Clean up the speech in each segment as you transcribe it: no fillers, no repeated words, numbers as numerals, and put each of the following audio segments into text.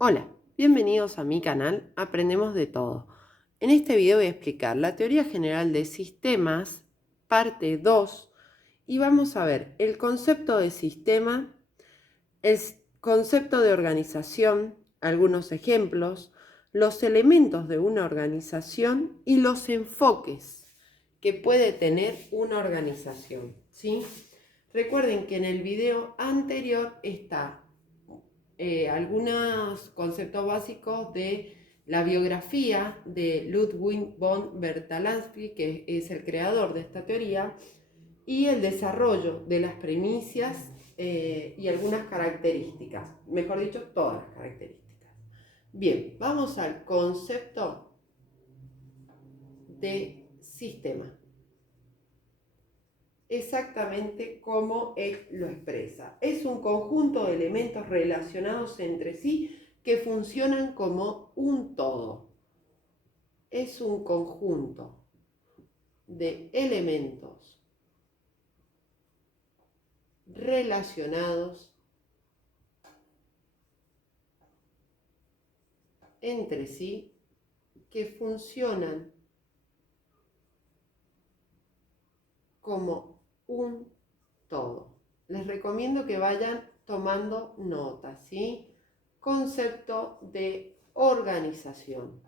Hola, bienvenidos a mi canal Aprendemos de Todo. En este video voy a explicar la teoría general de sistemas, parte 2, y vamos a ver el concepto de sistema, el concepto de organización, algunos ejemplos, los elementos de una organización y los enfoques que puede tener una organización, ¿sí? Recuerden que en el video anterior está algunos conceptos básicos de la biografía de Ludwig von Bertalanffy, que es el creador de esta teoría, y el desarrollo de las premisas y algunas características, mejor dicho, todas las características. Bien, vamos al concepto de sistema. Exactamente como él lo expresa. Es un conjunto de elementos relacionados entre sí que funcionan como un todo. Es un conjunto de elementos relacionados entre sí que funcionan como un todo. Les recomiendo que vayan tomando notas, ¿sí? Concepto de organización.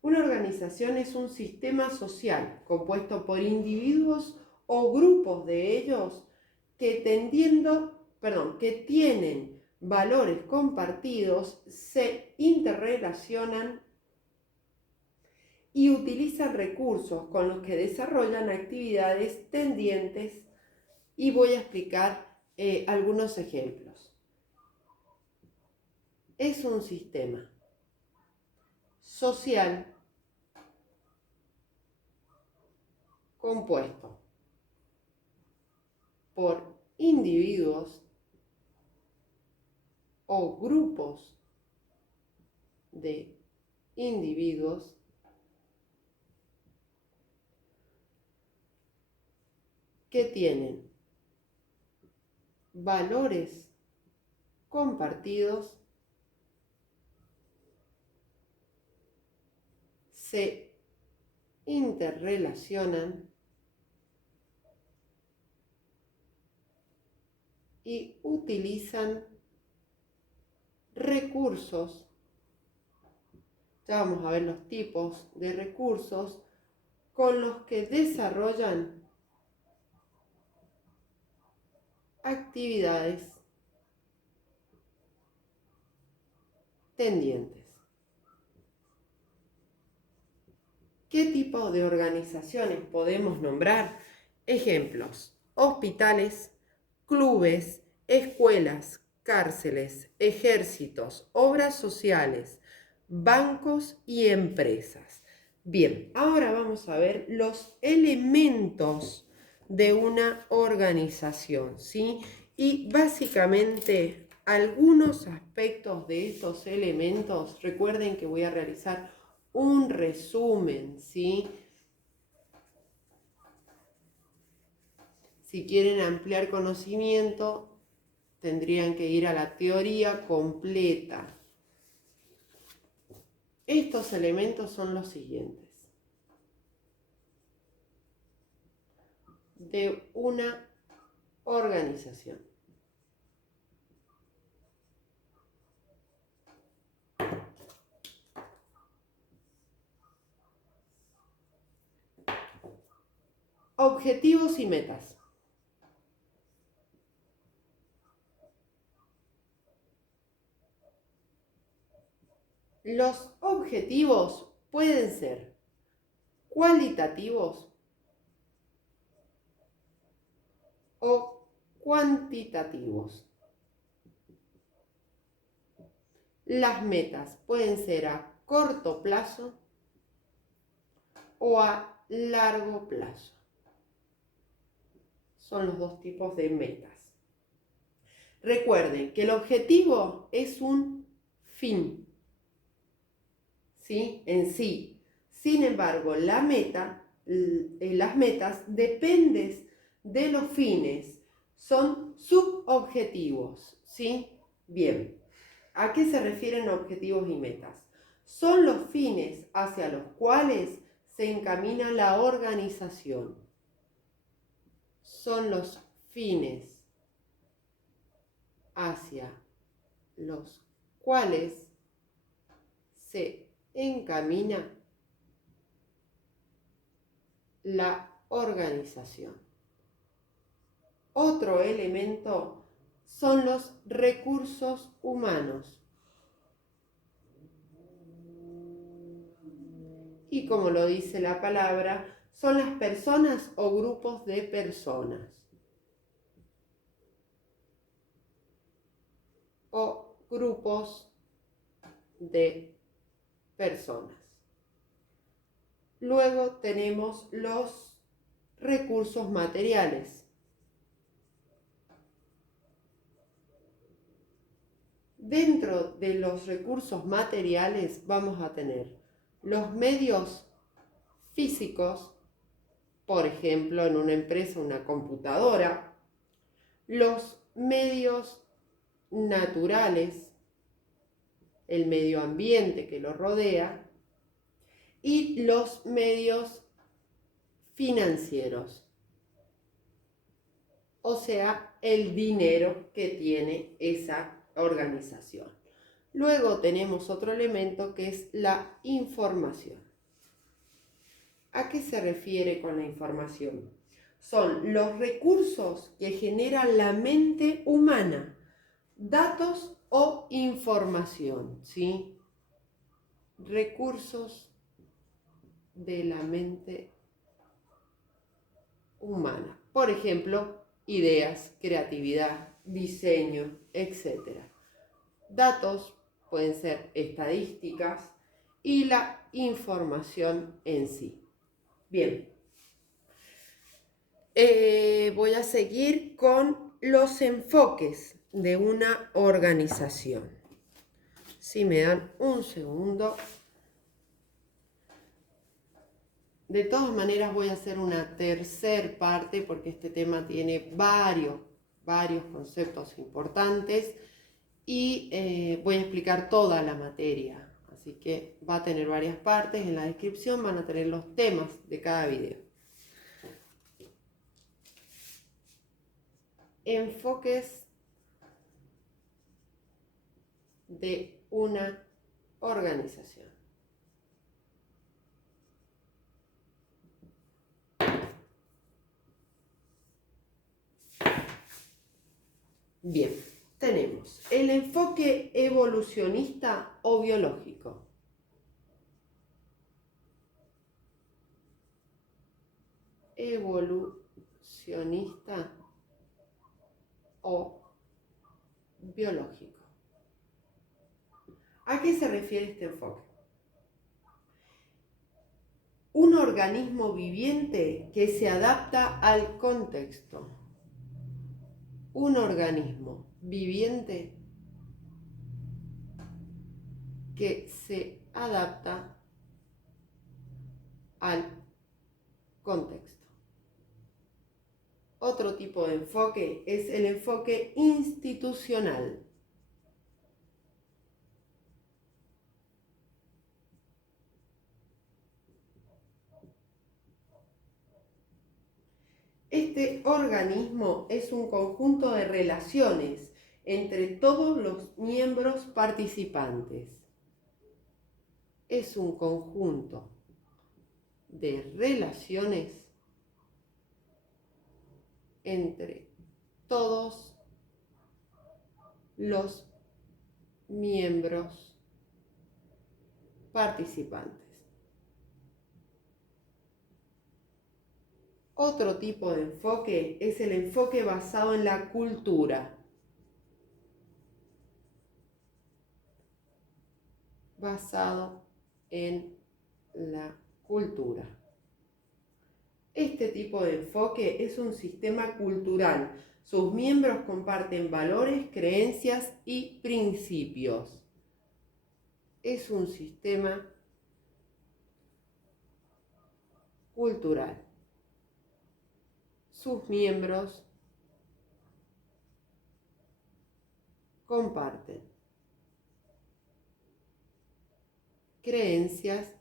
Una organización es un sistema social compuesto por individuos o grupos de ellos que que tienen valores compartidos, se interrelacionan y utilizan recursos con los que desarrollan actividades tendientes, y voy a explicar algunos ejemplos. Es un sistema social compuesto por individuos o grupos de individuos que tienen valores compartidos, se interrelacionan y utilizan recursos. Ya vamos a ver los tipos de recursos con los que desarrollan actividades tendientes. ¿Qué tipo de organizaciones podemos nombrar? Ejemplos: hospitales, clubes, escuelas, cárceles, ejércitos, obras sociales, bancos y empresas. Bien, ahora vamos a ver los elementos de una organización, ¿sí? Y básicamente algunos aspectos de estos elementos, recuerden que voy a realizar un resumen, ¿sí? Si quieren ampliar conocimiento, tendrían que ir a la teoría completa. Estos elementos son los siguientes: de una organización. Objetivos y metas. Los objetivos pueden ser cualitativos o cuantitativos. Las metas pueden ser a corto plazo o a largo plazo. Son los dos tipos de metas. Recuerden que el objetivo es un fin, ¿sí? En sí. Sin embargo, las metas dependen de los fines, son subobjetivos, ¿sí? Bien, ¿a qué se refieren objetivos y metas? Son los fines hacia los cuales se encamina la organización. Son los fines hacia los cuales se encamina la organización. Otro elemento son los recursos humanos. Y como lo dice la palabra, son las personas o grupos de personas. O grupos de personas. Luego tenemos los recursos materiales. Dentro de los recursos materiales vamos a tener los medios físicos, por ejemplo, en una empresa, una computadora, los medios naturales, el medio ambiente que lo rodea, y los medios financieros, o sea, el dinero que tiene esa organización. Luego tenemos otro elemento que es la información. ¿A qué se refiere con la información? Son los recursos que genera la mente humana, datos o información, ¿sí? Recursos de la mente humana. Por ejemplo, ideas, creatividad, diseño, etc. Datos pueden ser estadísticas y la información en sí. Bien, voy a seguir con los enfoques de una organización. Si me dan un segundo. De todas maneras voy a hacer una tercera parte porque este tema tiene varios conceptos importantes y voy a explicar toda la materia. Así que va a tener varias partes. En la descripción van a tener los temas de cada video. Enfoques de una organización. Bien, tenemos el enfoque evolucionista o biológico. Evolucionista o biológico. ¿A qué se refiere este enfoque? Un organismo viviente que se adapta al contexto. Un organismo viviente que se adapta al contexto. Otro tipo de enfoque es el enfoque institucional. Este organismo es un conjunto de relaciones entre todos los miembros participantes. Es un conjunto de relaciones entre todos los miembros participantes. Otro tipo de enfoque es el enfoque basado en la cultura. Basado en la cultura. Este tipo de enfoque es un sistema cultural. Sus miembros comparten valores, creencias y principios. Es un sistema cultural. Sus miembros comparten creencias,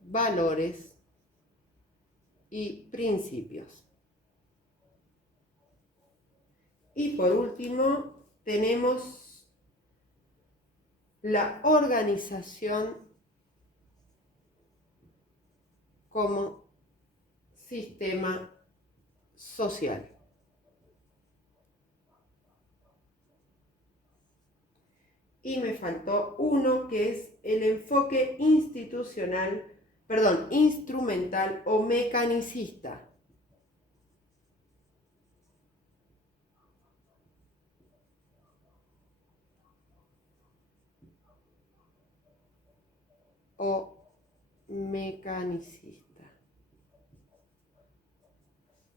valores y principios. Y por último tenemos la organización como sistema social. Y me faltó uno que es el enfoque instrumental o mecanicista. O mecanicista.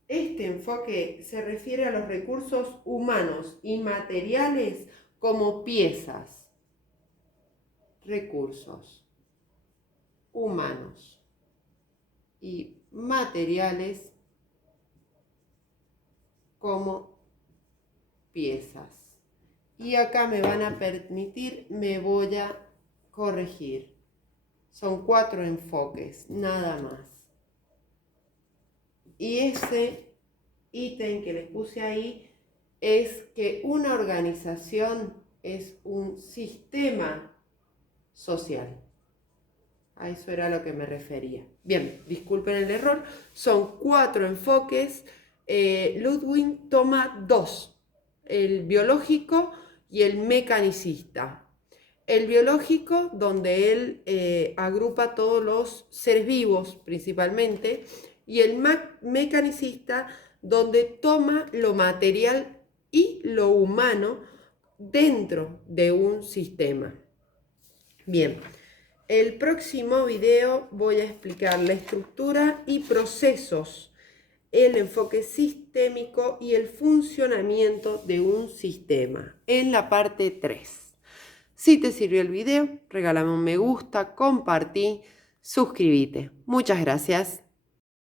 Este enfoque se refiere a los recursos humanos y materiales como piezas. Recursos humanos y materiales como piezas. Y acá me van a permitir, me voy a corregir. Son 4 enfoques, nada más. Y ese ítem que les puse ahí es que una organización es un sistema social. A eso era a lo que me refería. Bien, disculpen el error. Son 4 enfoques. Ludwig toma 2. El biológico y el mecanicista. El biológico, donde él agrupa todos los seres vivos principalmente, y el mecanicista, donde toma lo material y lo humano dentro de un sistema. Bien, el próximo video voy a explicar la estructura y procesos, el enfoque sistémico y el funcionamiento de un sistema en la parte 3. Si te sirvió el video, regálame un me gusta, compartí, suscríbete. Muchas gracias.